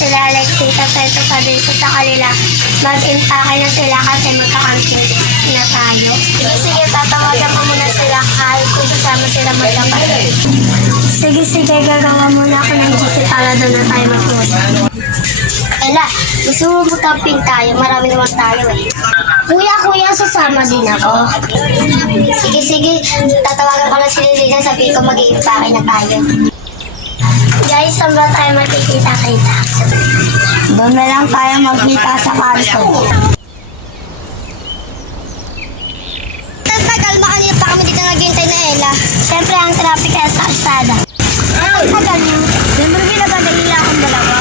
sila Alexita, pero sabi ko sa kanila, mag-impake na sila kasi magka-camping na tayo. Sige, tatawagan ko muna sila kahit kung kasama sila magkapatid. Sige, gagawa muna ako ng GC para doon na tayo mag-usap. Ella, gusto mo mag-camping tayo? Marami naman tayo eh. Kuya, sasama din ako. Sige, tatawagan ko na si Lilian, sabihin ko mag-impake na tayo. Guys, saan ba tayo magkikita-kita? Doon na lang tayo magkita sa kanto. Tagal, makanina pa kami dito naghihintay na Ella. Siyempre, ang traffic kaya sa kalsada. Tagal niyo. Siyempre, pinabadali lang akong dalawa.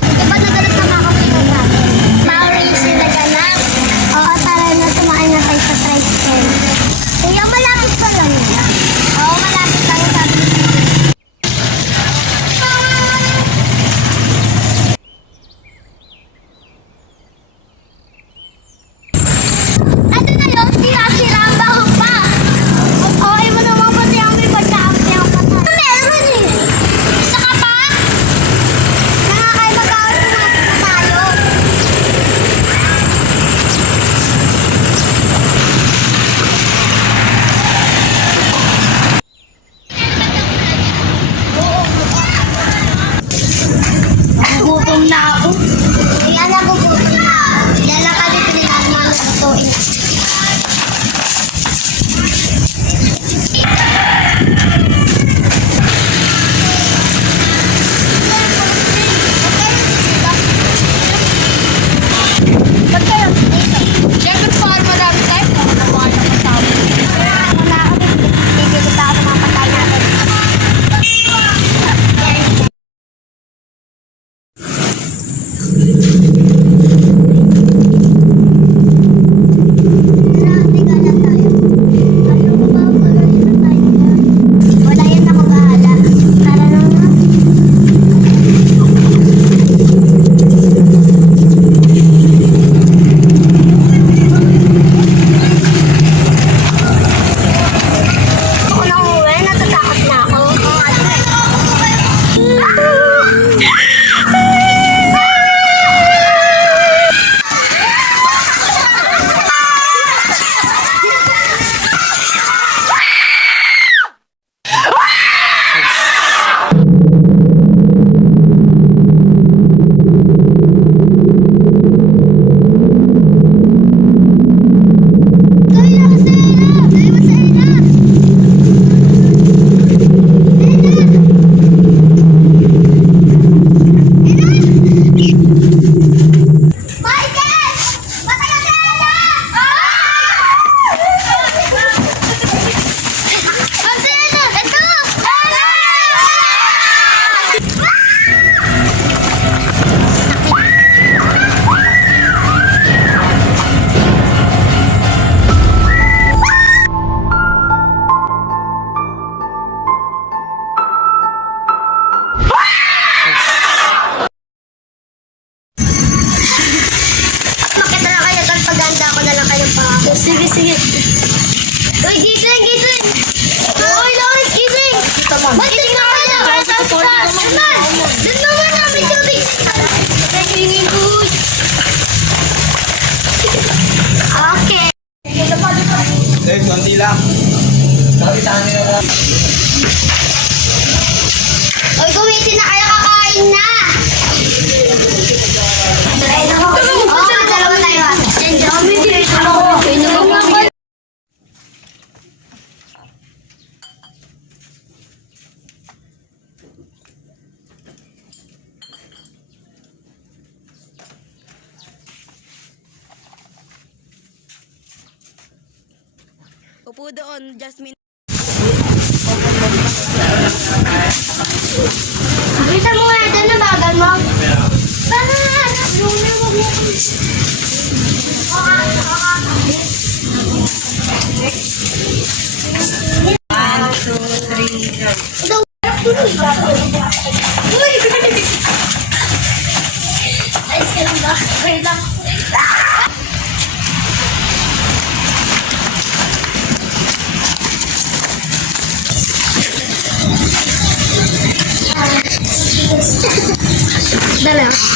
Diba nagalat na makakapito natin? Maurice yung naganap. Oo, tara na, sumain na tayo sa tricycle. Kuya, malapit ka lang niya. Oo, malapit lang sabi ni Sige. Uy, gising! Uy, Lawrence, gising! Ba't gising na kayo? Doon naman namin tubig! Gising, uy! Okay. Konti lang. Uy, gumitin na kayo, kakain na! Dalawa tayo. Upo doon, Jasmine. Bisa mo nga ito na bagal mo. Para anak, luna, wag mo. Ayos ka lang ba? Okay lang. Dala.